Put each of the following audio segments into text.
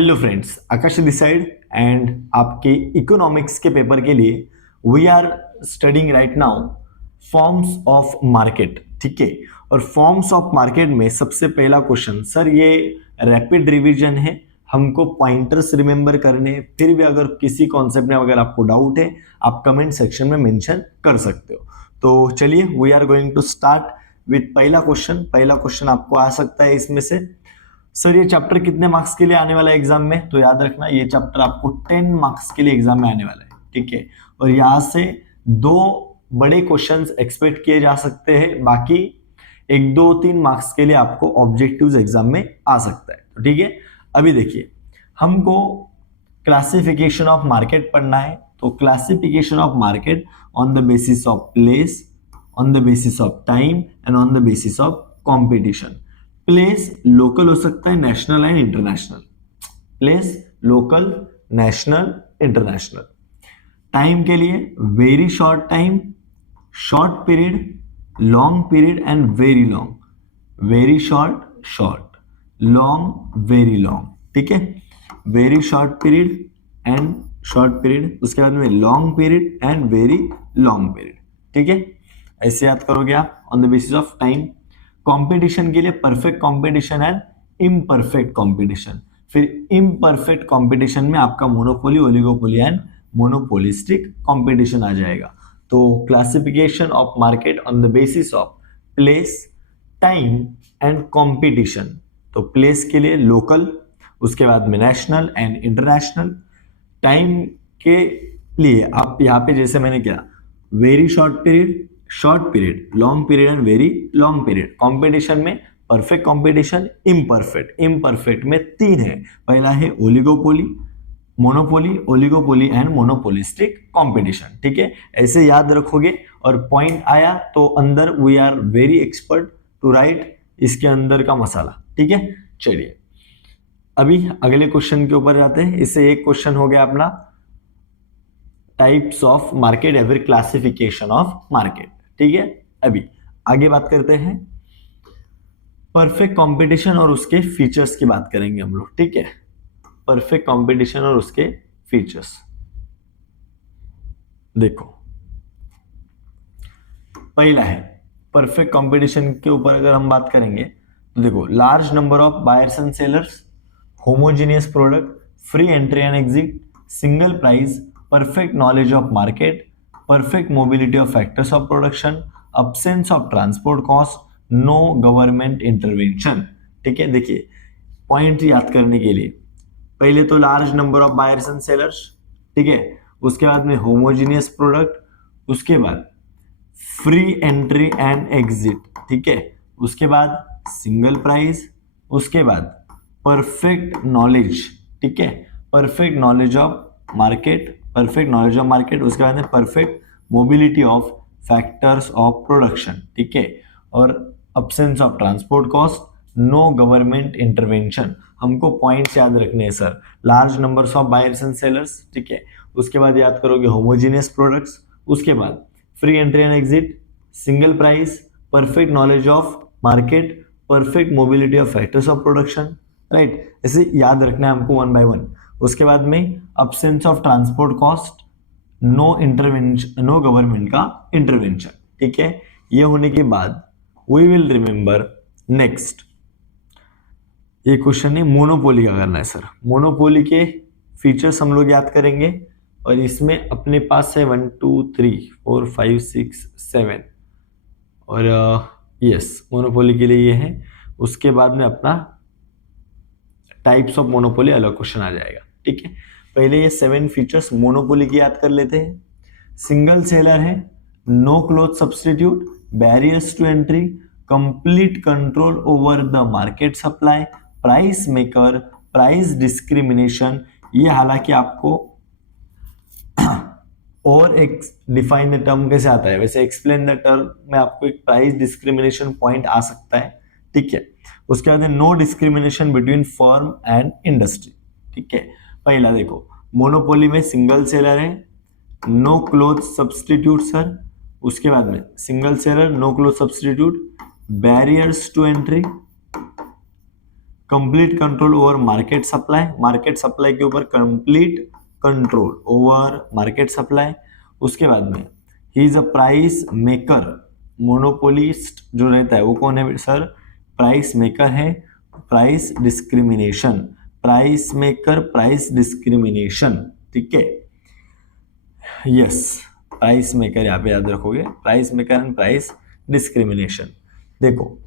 Hello friends, Akash this side and आपके economics के paper के लिए we are studying right now forms of market. ठीक है, और फॉर्म्स ऑफ मार्केट में सबसे पहला क्वेश्चन, सर ये रैपिड रिवीजन है, हमको पॉइंटर्स रिमेंबर करने हैं। फिर भी अगर किसी कॉन्सेप्ट में अगर आपको डाउट है आप कमेंट सेक्शन में मेंशन कर सकते हो। तो चलिए we are going to start with पहला क्वेश्चन। पहला क्वेश्चन आपको आ सकता है इसमें से, सर ये चैप्टर कितने मार्क्स के लिए आने वाला है एग्जाम में? तो याद रखना ये चैप्टर आपको 10 मार्क्स के लिए एग्जाम में आने वाला है। ठीक है, और यहां से दो बड़े क्वेश्चंस एक्सपेक्ट किए जा सकते हैं, बाकी 1, 2, 3 मार्क्स के लिए आपको ऑब्जेक्टिव्स एग्जाम में आ सकता है। तो ठीक है, अभी देखिए हमको क्लासिफिकेशन ऑफ मार्केट पढ़ना है। तो classification of market on the basis of place, on the basis of time and on the basis of competition. Place local हो सकता है, national and international. Place local, national, international. Time के लिए very short time, short period, long period and very long. Very short, short, long, very long. ठीक है, very short period and short period, उसके बाद में long period and very long period. ठीक है, ऐसे याद करोगे आप on the basis of time. Competition के लिए perfect competition and imperfect competition. फिर इम्परफेक्ट कंपटीशन में आपका monopoly, oligopoly and monopolistic competition आ जाएगा। तो classification of market on the basis of place, time and competition. तो प्लेस के लिए लोकल, उसके बाद में नेशनल एंड इंटरनेशनल। टाइम के लिए आप यहाँ पे जैसे मैंने किया very short period, short period, long period and very long period. Competition में परफेक्ट कंपटीशन, इम्परफेक्ट। इम्परफेक्ट में 3 है, पहला है oligopoly, monopoly, oligopoly and monopolistic competition. ठीक है, ऐसे याद रखोगे और पॉइंट आया तो अंदर we are very expert to write इसके अंदर का मसाला। ठीक है, चलिए अभी अगले क्वेश्चन के ऊपर जाते हैं। इससे एक क्वेश्चन हो गया अपना टाइप्स ऑफ मार्केट या फिर क्लासिफिकेशन ऑफ मार्केट। ठीक है, अभी आगे बात करते हैं परफेक्ट कंपटीशन और उसके फीचर्स की बात करेंगे हम लोग। ठीक है, परफेक्ट कंपटीशन और उसके फीचर्स देखो। पहला है परफेक्ट कंपटीशन के ऊपर अगर हम बात करेंगे तो देखो, large number of buyers and sellers, homogeneous product, free entry and exit, single price, perfect knowledge of market, perfect mobility of factors of production, absence of transport cost, no government intervention। ठीक है, देखिए point याद करने के लिए पहले तो large number of buyers and sellers, ठीक है, उसके बाद में होमोजीनियस प्रोडक्ट, उसके बाद फ्री एंट्री एंड एग्जिट, ठीक है, उसके बाद सिंगल प्राइस, उसके बाद परफेक्ट नॉलेज, ठीक है, perfect knowledge of market, perfect knowledge of market, उसके बाद में perfect mobility of factors of production. ठीक है, और absence of transport cost, no government intervention. हमको पॉइंट्स याद रखने हैं sir, large numbers of buyers and sellers, ठीक है, उसके बाद याद करोगे होमोजीनियस प्रोडक्ट्स, उसके बाद free entry and exit, single price, perfect knowledge of market, perfect mobility of factors of production. Right, ऐसे याद रखना है हमको 1 by 1। उसके बाद में absence of transport cost, no intervention, no government का इंटरवेंशन। ठीक है, ये होने के बाद वी विल रिमेंबर नेक्स्ट, ये क्वेश्चन है मोनोपोली का करना है सर। मोनोपोली के फीचर्स हम लोग याद करेंगे और इसमें अपने पास है 1 2 3 4 5 6 7 और यस मोनोपोली के लिए ये है। उसके बाद में अपना टाइप्स ऑफ मोनोपोली अलग क्वेश्चन आ जाएगा। ठीक है, पहले ये 7 फीचर्स मोनोपोली की याद कर लेते हैं। सिंगल सेलर है, no close substitute, barriers to entry, complete control over the market supply, price maker, price discrimination. ये हालांकि आपको और एक डिफाइन द टर्म कैसे आता है, वैसे एक्सप्लेन द टर्म में आपको एक प्राइस डिस्क्रिमिनेशन पॉइंट आ सकता है। ठीक है, उसके बाद no discrimination between firm and industry. ठीक है, पहला देखो मोनोपोली में सिंगल सेलर है, नो क्लोथ सब्सटीट्यूट सर, उसके बाद में single seller, no close substitute, barriers to entry, complete control over market supply, market supply के ऊपर complete control over market supply. उसके बाद में ही is a price maker, monopolist जो रहता है वो कौन है सर, प्राइस मेकर है। Price discrimination, price maker, price discrimination, ठीक है, यस, प्राइस मेकर यहाँ पे याद रखोगे, price maker and price discrimination. देखो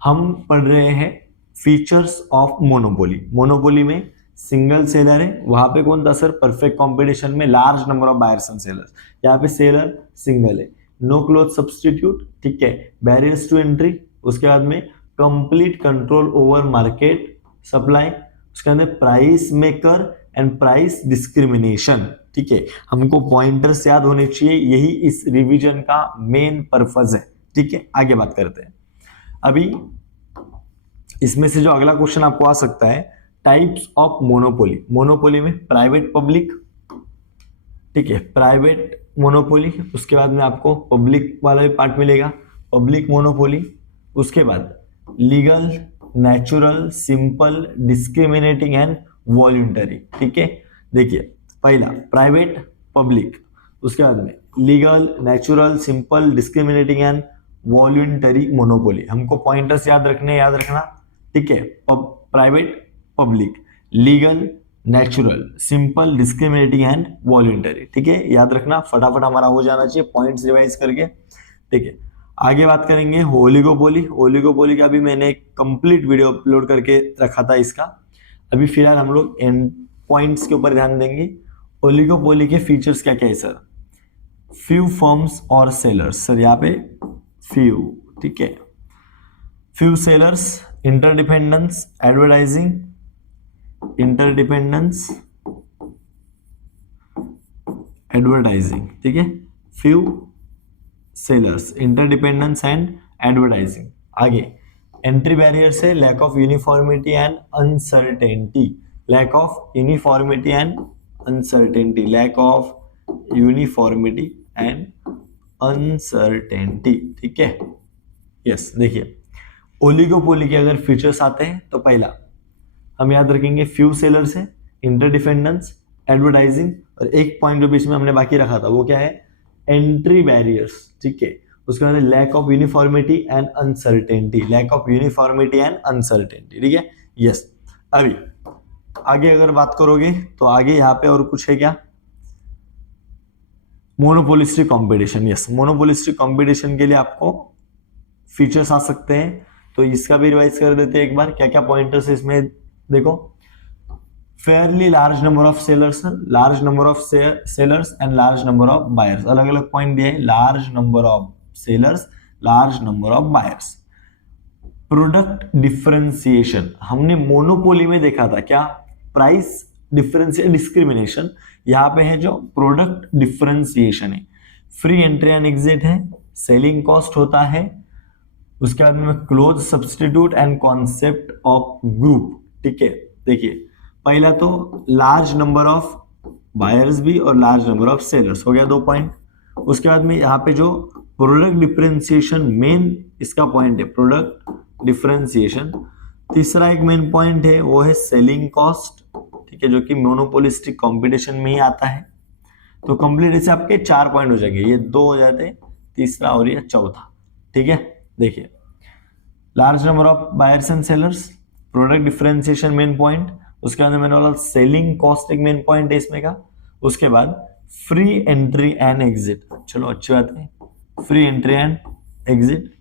हम पढ़ रहे हैं फीचर्स ऑफ मोनोपोली। मोनोपोली में सिंगल सेलर है, वहां पे कौन था सर, परफेक्ट कंपटीशन में large number of buyers and sellers, यहाँ पे सेलर सिंगल है। नो क्लोज सब्सटीट्यूट, ठीक है, बैरियर्स टू एंट्री, उसके बाद में complete control over market supply, उसके अंदर price maker and price discrimination, ठीक है। हमको पॉइंटर्स याद होने चाहिए, यही इस रिवीजन का मेन पर्पज है, ठीक है। आगे बात करते हैं। अभी इसमें से जो अगला क्वेश्चन आपको आ सकता है, टाइप्स ऑफ मोनोपोली। मोनोपोली में प्राइवेट पब्लिक, ठीक है, प्राइवेट मोनोपोली, उसके बाद में आपको पब्लिक वाला भी पार्ट मिलेगा, पब्लिक मोनोपोली, उसके बाद legal, natural, simple, discriminating and voluntary, ठीक है। देखिए पहला प्राइवेट पब्लिक, उसके बाद में legal, natural, simple, discriminating and voluntary monopoly. हमको पॉइंटर्स याद रखना, ठीक है। Private public, legal, natural, simple, discriminating and voluntary, ठीक है, याद रखना, फटाफट हमारा हो जाना चाहिए पॉइंट्स रिवाइज करके, ठीक है। आगे बात करेंगे ओलिगोपोली। ओलिगोपोली का भी मैंने एक कंप्लीट वीडियो अपलोड करके रखा था इसका, अभी फिलहाल हम लोग एंड पॉइंट्स के ऊपर ध्यान देंगे। ओलिगोपोली के फीचर्स क्या क्या है सर, फ्यू फर्म्स और सेलर्स, सर यहाँ पे फ्यू, ठीक है, few sellers, interdependence, advertising, interdependence, advertising, ठीक है, few sellers, interdependence and advertising. आगे एंट्री बैरियर्स है, lack of uniformity and uncertainty, lack of uniformity and uncertainty, lack of uniformity and uncertainty, ठीक है, यस। देखिए ओलिगोपोली के अगर फीचर्स आते हैं तो पहला हम याद रखेंगे फ्यू सेलर्स है, इंटरडिपेंडेंस, एडवर्टाइजिंग, और एक पॉइंट जो बीच में हमने बाकी रखा था वो क्या है, एंट्री बैरियर्स, ठीक है। उसके बाद lack of uniformity and uncertainty, lack of uniformity and uncertainty, ठीक है, यस। अभी आगे अगर बात करोगे तो आगे यहाँ पे और कुछ है क्या, monopolistic competition, yes, monopolistic competition के लिए आपको फीचर्स आ सकते हैं, तो इसका भी रिवाइज कर देते हैं एक बार, क्या क्या पॉइंटर्स है इसमें। देखो fairly large number of sellers, large number of sellers and large number of buyers, अलग अलग पॉइंट दिए, large number of sellers, large number of buyers. Product differentiation, हमने मोनोपोली में देखा था क्या, प्राइस डिफरेंशिएशन, डिस्क्रिमिनेशन, यहाँ पे है जो प्रोडक्ट डिफरेंशिएशन है। फ्री एंट्री एंड एग्जिट है, सेलिंग कॉस्ट होता है, उसके बाद में close substitute and concept of group, ठीक है। देखिए पहला तो लार्ज नंबर ऑफ बायर्स भी और लार्ज नंबर ऑफ सेलर्स, हो गया 2 पॉइंट। उसके बाद में यहाँ पे जो प्रोडक्ट डिफरेंशिएशन मेन इसका पॉइंट है, प्रोडक्ट डिफरेंशिएशन। तीसरा एक मेन पॉइंट है वो है सेलिंग कॉस्ट, ठीक है, जो कि मोनोपोलिस्टिक कंपटीशन में ही आता है। तो कंप्लीट ऐसे आपके 4 पॉइंट हो जाएंगे, ये 2 हो जाते हैं, तीसरा और ये चौथा, ठीक है। देखिए large number of buyers and sellers, product differentiation main point, उसके अंदर मैंने बोला सेलिंग कॉस्ट एक मेन पॉइंट है इसमें का। उसके बाद फ्री एंट्री एंड एग्जिट, चलो अच्छी बात है, फ्री एंट्री एंड एग्जिट।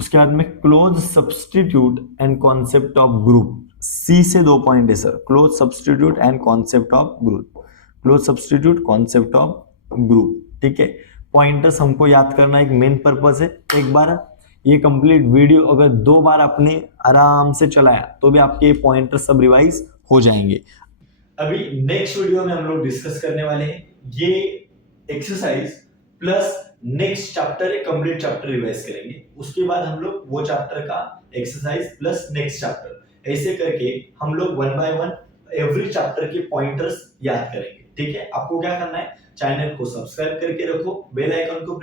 उसके बाद में close substitute and concept of group, C से 2 पॉइंट है sir, close substitute and concept of group, close substitute concept of group, ठीक है। पॉइंटर्स हमको याद करना एक मेन पर्पस है। एक बार ये कंप्लीट वीडियो अगर 2 बार आपने आराम से चलाया तो भी आपके पॉइंटर सब रिवाइज हो जाएंगे। अभी नेक्स्ट वीडियो में हम लोग डिस्कस करने वाले हैं ये एक्सरसाइज प्लस नेक्स्ट चैप्टर, एक कंप्लीट चैप्टर रिवाइज करेंगे। उसके बाद हम लोग वो चैप्टर का एक्सरसाइज प्लस नेक्स्ट चैप्टर, ऐसे करके हम लोग 1 बाय 1 एवरी चैप्टर के पॉइंटर्स याद करेंगे, ठीक है। आपको क्या करना है, चैनल को सब्सक्राइब करके रखो, बेल आइकन को